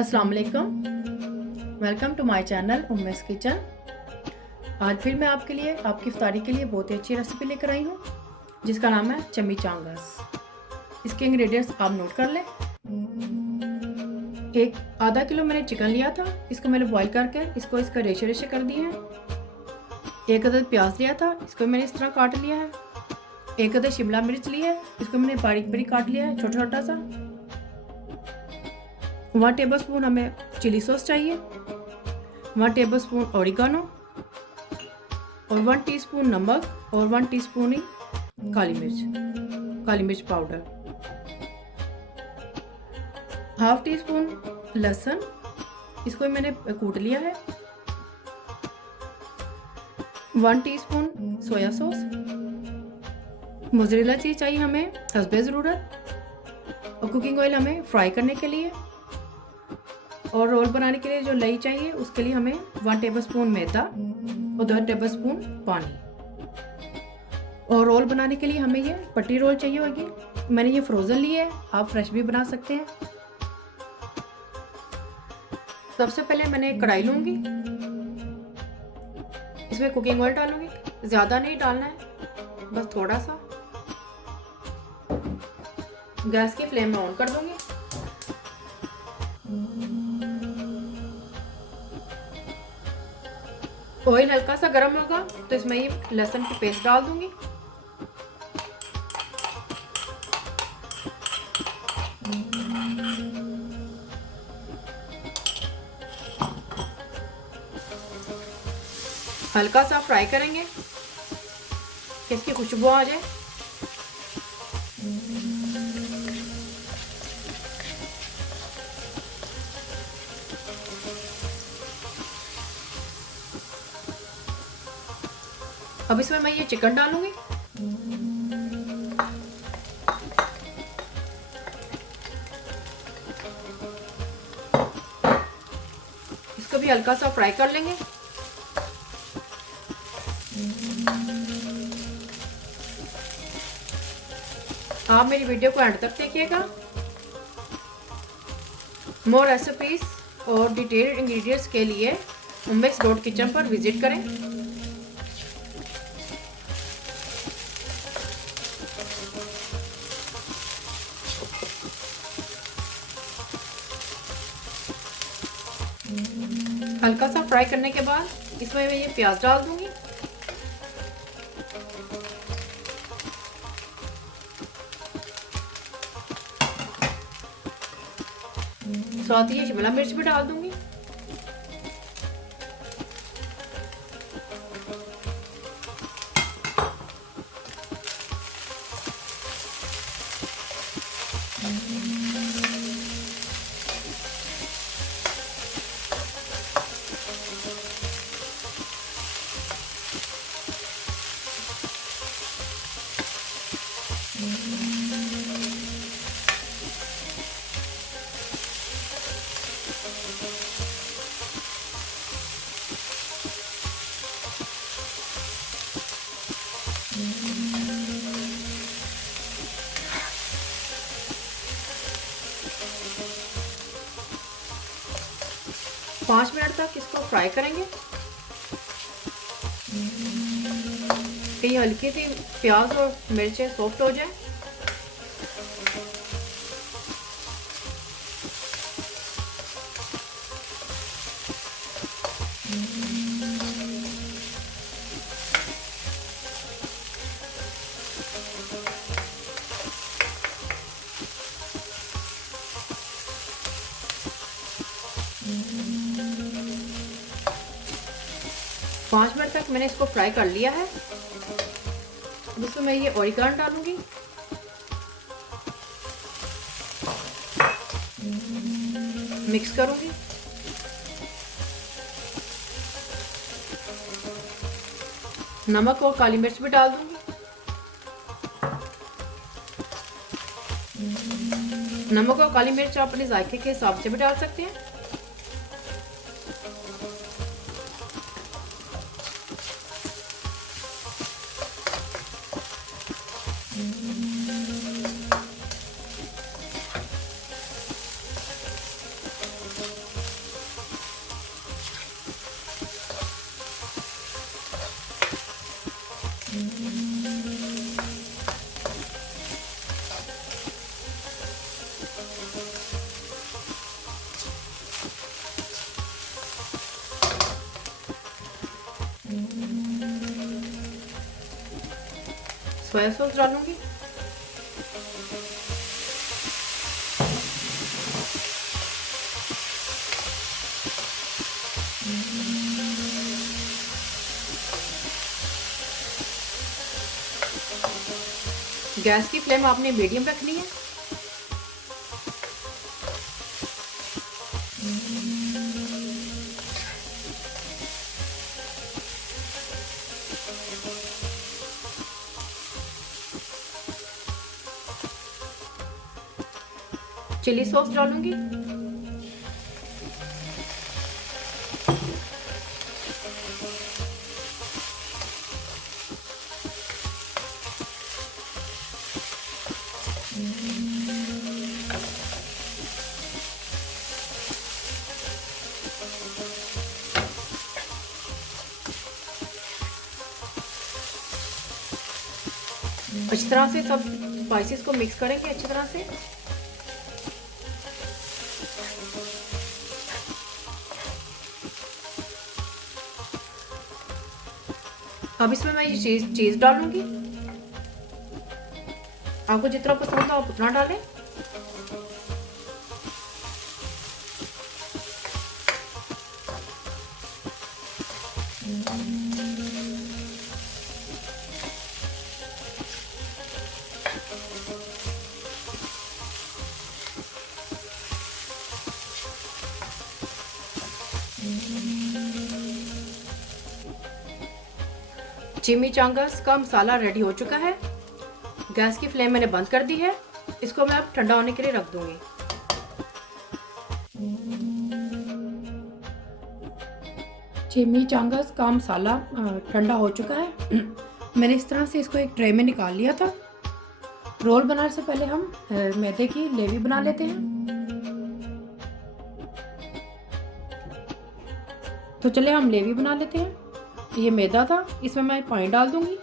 अस्सलाम वालेकुम। Welcome to my channel Umme's kitchen. आज फिर मैं आपके लिए आपकी इफ्तारी के लिए बहुत ही अच्छी रेसिपी लेकर आई हूँ जिसका नाम है चमी चांगस। इसके इंग्रेडिएंट्स आप नोट कर लें। एक आधा किलो मैंने चिकन लिया था, इसको मैंने बॉईल करके इसका रेशे रेशे कर दिए हैं। एक अदद प्याज लिया था, इसको मैंने इस तरह काट लिया है। एक अदद शिमला मिर्च ली है, इसको मैंने बारीक बारीक काट लिया है छोटा छोटा सा। 1 टेबलस्पून हमें चिली सॉस चाहिए, 1 टेबलस्पून ओरिगानो और 1 टीस्पून नमक और 1 टीस्पून ही काली मिर्च पाउडर, हाफ टी स्पून लहसुन, इसको मैंने कूट लिया है, 1 teaspoon soya sauce, mozzarella cheese चाहिए हमें हस्बे ज़रूरत, और कुकिंग ऑयल हमें फ्राई करने के लिए, और रोल बनाने के लिए जो लई चाहिए उसके लिए हमें 1 टेबलस्पून मैदा और 2 टेबलस्पून पानी। और रोल बनाने के लिए हमें ये पट्टी रोल चाहिए होगी। मैंने ये फ्रोज़न ली है, आप फ्रेश भी बना सकते हैं। सबसे पहले मैंने एक कढ़ाई लूँगी, इसमें कुकिंग ऑयल डालूँगी, ज़्यादा नहीं डालना है, बस थोड़ा सा। गैस की फ्लेम में ऑन कर दूँगी। ऑयल हल्का सा गर्म होगा तो इसमें ये लहसुन की पेस्ट डाल दूंगी। हल्का सा फ्राई करेंगे कि इसकी खुशबू आ जाए। अब इसमें मैं ये चिकन डालूंगी। इसको भी हल्का सा फ्राई कर लेंगे। आप मेरी वीडियो को एंड तक देखिएगा। मोर रेसिपीज और डिटेल्ड इंग्रेडिएंट्स के लिए umex.kitchen पर विजिट करें। हल्का सा फ्राई करने के बाद इसमें मैं ये प्याज डाल दूंगी। साथ ही ये शिमला मिर्च भी डाल दूंगी। पाँच मिनट तक इसको फ्राई करेंगे कि ये हल्की सी प्याज और मिर्चें सॉफ्ट हो जाए। पाँच मिनट तक मैंने इसको फ्राई कर लिया है। अब इसमें मैं ये ओरिगानो डालूंगी, मिक्स करूंगी। नमक और काली मिर्च भी डाल दूंगी। नमक और काली मिर्च आप अपने जायके के हिसाब से भी डाल सकते हैं। सोया सॉस डालूंगी। गैस की फ्लेम आपने मीडियम रखनी है। चिली सॉस डालूंगी। अच्छी तरह से सब स्पाइसेस को मिक्स करेंगे अच्छी तरह से। अब इसमें मैं ये चीज़ डालूंगी। आपको जितना पसंद हो आप उतना डालें। चिमिचांगास का मसाला रेडी हो चुका है। गैस की फ्लेम मैंने बंद कर दी है। इसको मैं अब ठंडा होने के लिए रख दूंगी। चिमिचांगास का मसाला ठंडा हो चुका है। मैंने इस तरह से इसको एक ट्रे में निकाल लिया था। रोल बनाने से पहले हम मैदे की लेवी बना लेते हैं। तो चलिए हम लेवी बना लेते हैं। ये मैदा था, इसमें मैं पानी डाल दूंगी।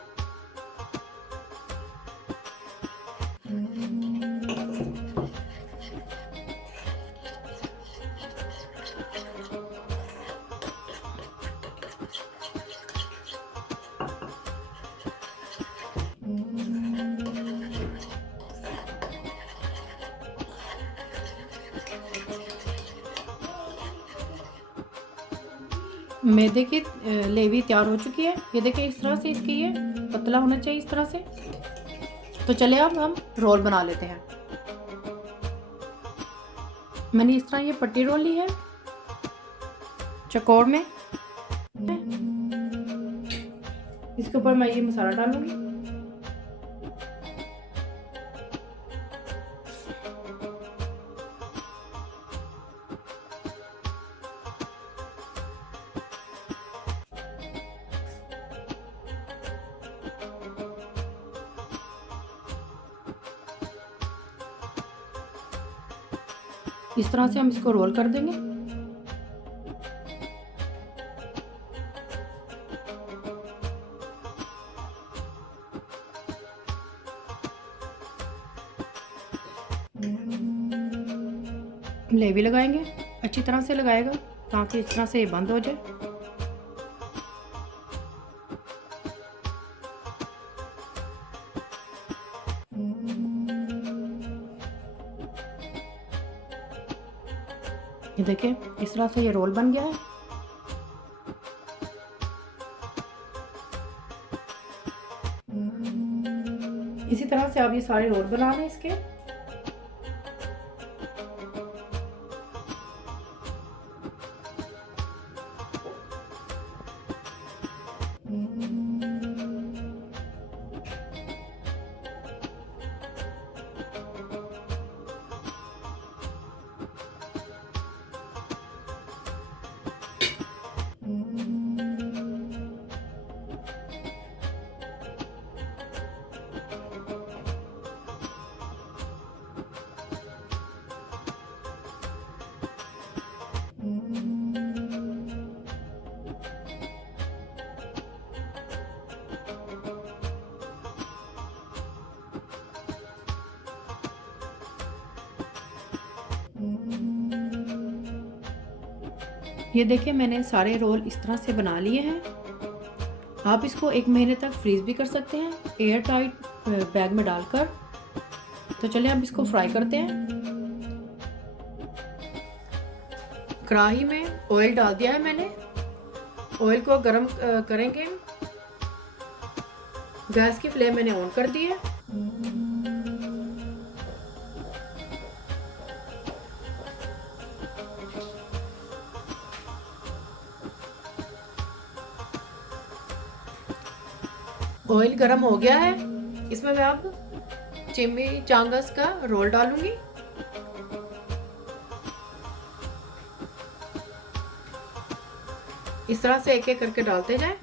मैदे की लेवी तैयार हो चुकी है। ये देखिए इस तरह से इसकी ये पतला होना चाहिए इस तरह से। तो चलिए अब हम रोल बना लेते हैं। मैंने इस तरह ये पट्टी रोल ली है चौकोर में। इसके ऊपर मैं ये मसाला डालूंगी। इस तरह से हम इसको रोल कर देंगे। लेवी लगाएंगे, अच्छी तरह से लगाएगा ताकि इस तरह से ये बंद हो जाए। ये देखिए इस तरह से ये रोल बन गया है। इसी तरह से आप ये सारे रोल बना लें इसके। ये देखिए मैंने सारे रोल इस तरह से बना लिए हैं। आप इसको 1 महीने तक फ्रीज भी कर सकते हैं एयर टाइट बैग में डालकर। तो चलिए अब इसको फ्राई करते हैं। कढ़ाई में ऑयल डाल दिया है मैंने। ऑयल को गरम करेंगे। गैस की फ्लेम मैंने ऑन कर दी है। ऑयल गरम हो गया है। इसमें मैं अब चिमिचांगस का रोल डालूंगी। इस तरह से एक एक करके डालते जाएं।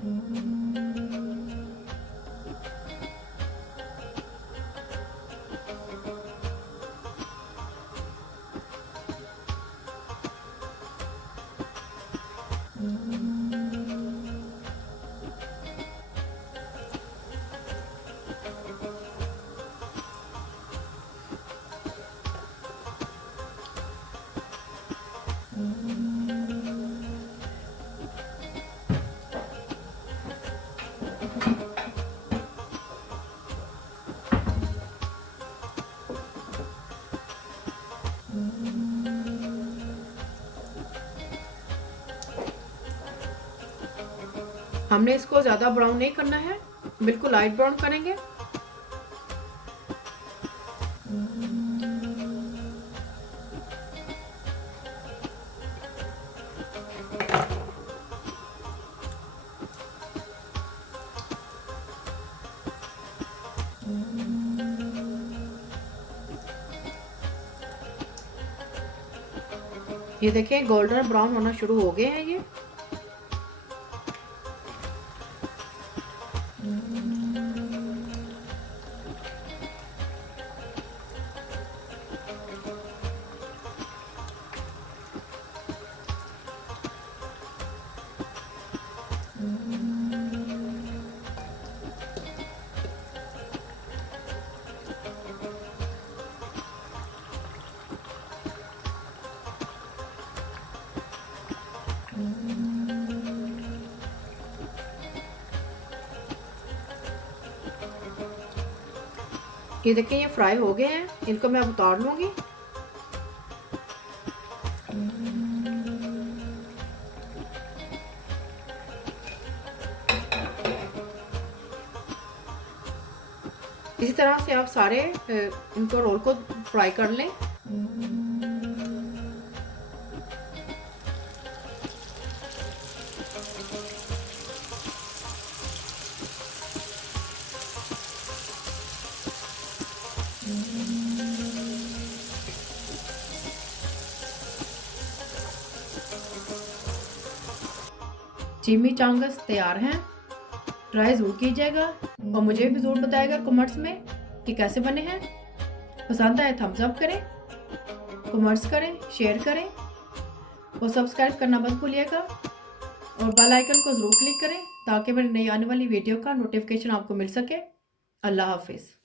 हमने इसको ज़्यादा ब्राउन नहीं करना है, बिल्कुल लाइट ब्राउन करेंगे। ये देखें गोल्डन ब्राउन होना शुरू हो गए हैं ये। ये देखिए ये फ्राई हो गए हैं, इनको मैं अब उतार लूंगी। इसी तरह से आप सारे इनको रोल को फ्राई कर लें। चिमिचांगस तैयार हैं। ट्राई ज़रूर कीजिएगा और मुझे भी ज़रूर बताएगा कमेंट्स में कि कैसे बने हैं। पसंद आए थम्स अप करें, कमेंट्स करें, शेयर करें और सब्सक्राइब करना मत भूलिएगा और बेल आइकन को ज़रूर क्लिक करें ताकि मेरी नई आने वाली वीडियो का नोटिफिकेशन आपको मिल सके। अल्लाह हाफिज़।